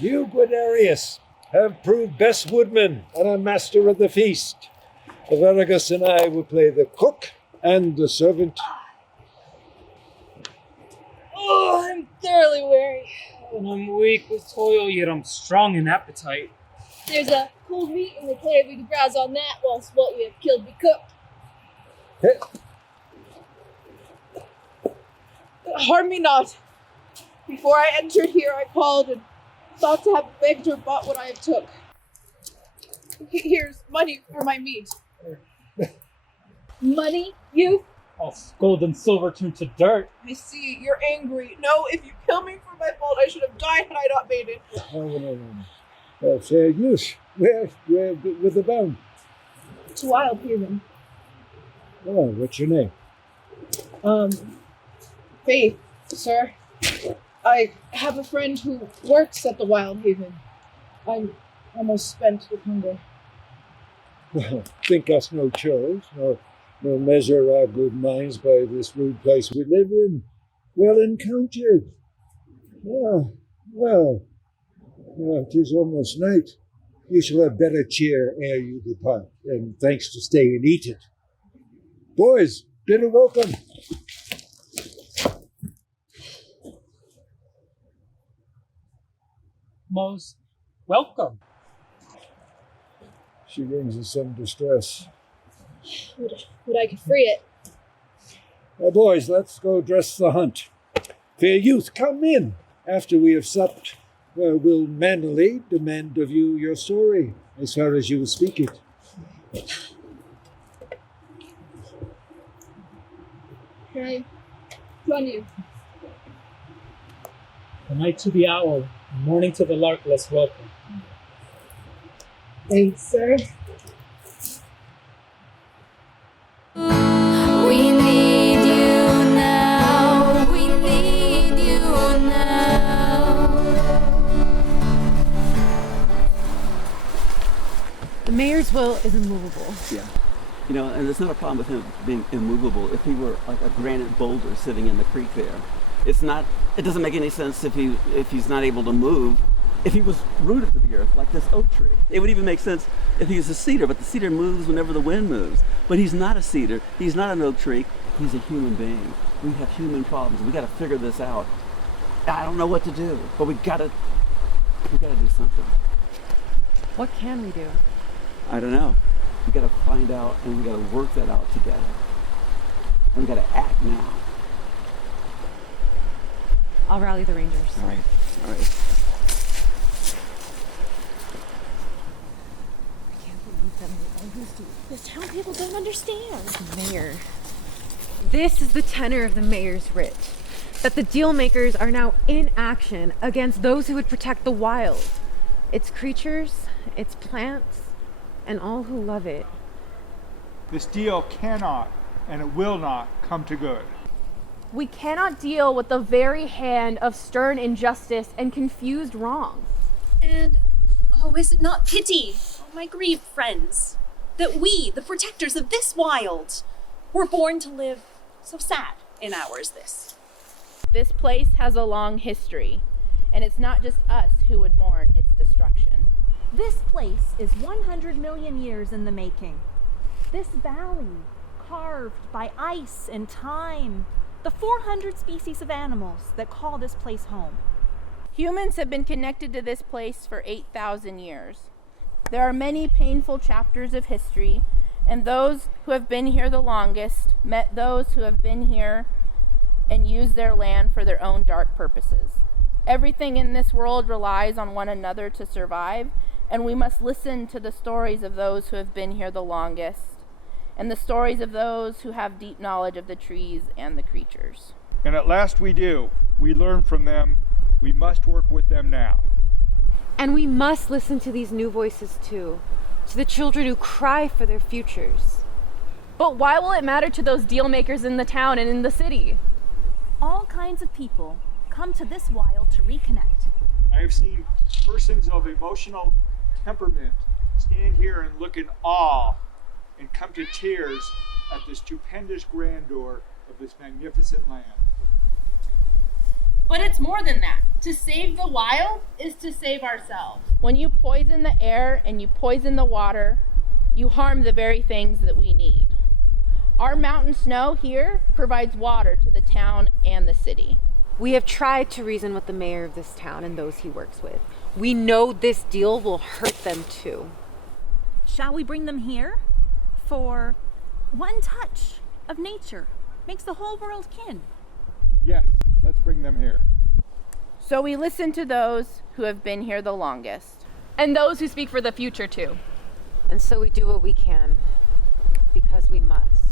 You, Guiderius, have proved best woodman and a master of the feast. Averagus and I will play the cook and the servant. Oh, I'm thoroughly weary. And I'm weak with toil, yet I'm strong in appetite. There's a cold meat in the cave. We can browse on that whilst what we have killed be cooked. Harm me not. Before I entered here, I called and thought to have begged or bought what I have took. Here's money for my meat. Money, youth? All gold and silver turned to dirt. I see, you're angry. No, if you kill me for my fault, I should have died had I not made it. Fair use. Where with the bone? It's wild heathen. Oh, what's your name? Faith, sir. I have a friend who works at the Wild Haven. I'm almost spent with hunger. Well, think us no churls, nor measure our good minds by this rude place we live in. Well encountered. Well, 'tis almost night. You shall have better cheer ere you depart, and thanks to stay and eat it. Boys, bid a welcome. Most welcome. She brings us some distress. Would I could free it. Now, boys, let's go dress the hunt. Fair youth, come in. After we have supped, we'll mannerly demand of you your story, as far as you will speak it. Can I join you? The night to the owl, morning to the lark, let's welcome. Thanks, sir. We need you now. We need you now. The mayor's will is immovable. Yeah. And it's not a problem with him being immovable. If he were like a granite boulder sitting in the creek there, it doesn't make any sense if he's not able to move. If he was rooted to the earth, like this oak tree, it would even make sense if he was a cedar, but the cedar moves whenever the wind moves. But he's not a cedar, he's not an oak tree, he's a human being. We have human problems, we gotta figure this out. I don't know what to do, but we gotta do something. What can we do? I don't know. We gotta find out, and we gotta work that out together. And we gotta act now. I'll rally the Rangers. All right. The town people don't understand. Mayor. This is the tenor of the mayor's writ. That the deal makers are now in action against those who would protect the wild. Its creatures, its plants, and all who love it. This deal cannot and it will not come to good. We cannot deal with the very hand of stern injustice and confused wrong. And, is it not pity, my grieved friends, that we, the protectors of this wild, were born to live so sad in ours this? This place has a long history, and it's not just us who would mourn its destruction. This place is 100 million years in the making. This valley, carved by ice and time, the 400 species of animals that call this place home. Humans have been connected to this place for 8,000 years. There are many painful chapters of history, and those who have been here the longest met those who have been here and used their land for their own dark purposes. Everything in this world relies on one another to survive, and we must listen to the stories of those who have been here the longest, and the stories of those who have deep knowledge of the trees and the creatures. And at last we do. We learn from them. We must work with them now. And we must listen to these new voices too, to the children who cry for their futures. But why will it matter to those deal makers in the town and in the city? All kinds of people come to this wild to reconnect. I have seen persons of emotional temperament stand here and look in awe and come to tears at the stupendous grandeur of this magnificent land. But it's more than that. To save the wild is to save ourselves. When you poison the air and you poison the water, you harm the very things that we need. Our mountain snow here provides water to the town and the city. We have tried to reason with the mayor of this town and those he works with. We know this deal will hurt them too. Shall we bring them here? For one touch of nature makes the whole world kin. Yes, let's bring them here. So we listen to those who have been here the longest. And those who speak for the future too. And so we do what we can, because we must.